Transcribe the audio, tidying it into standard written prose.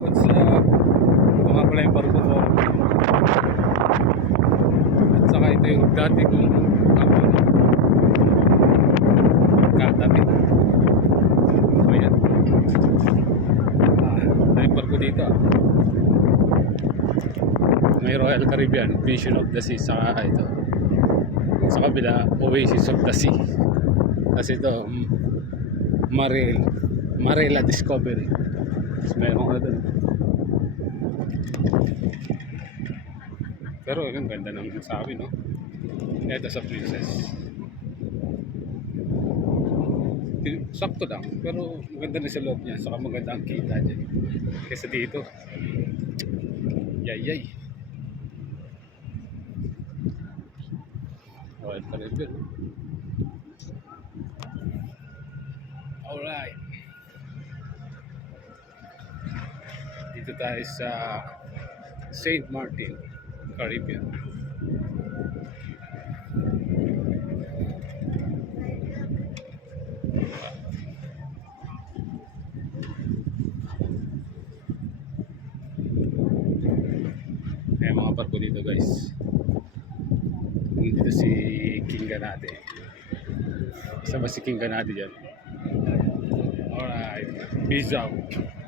What's up? Ito nga pala yung barko ko. At saka ito yung dati kong katabi. So yan. Ito yung barko dito. May Royal Caribbean, Vision of the Sea. Saka ito. Sa kabila, Oasis of the Sea. Kasi ito, Marela Discovery. Tapos meron ko na doon. Pero ang ganda ng sabi, no? Ito sa Princess. Sakto lang, pero maganda na sa loob niya. Saka maganda ang kita dyan. Kesa dito. Yay. Royal Caribbean. Alright. Dito tayo sa St. Martin, Caribbean. May mga barko dito, guys. Dito si King Ganade. Isa ba si King Ganade dyan? Alright. Peace out.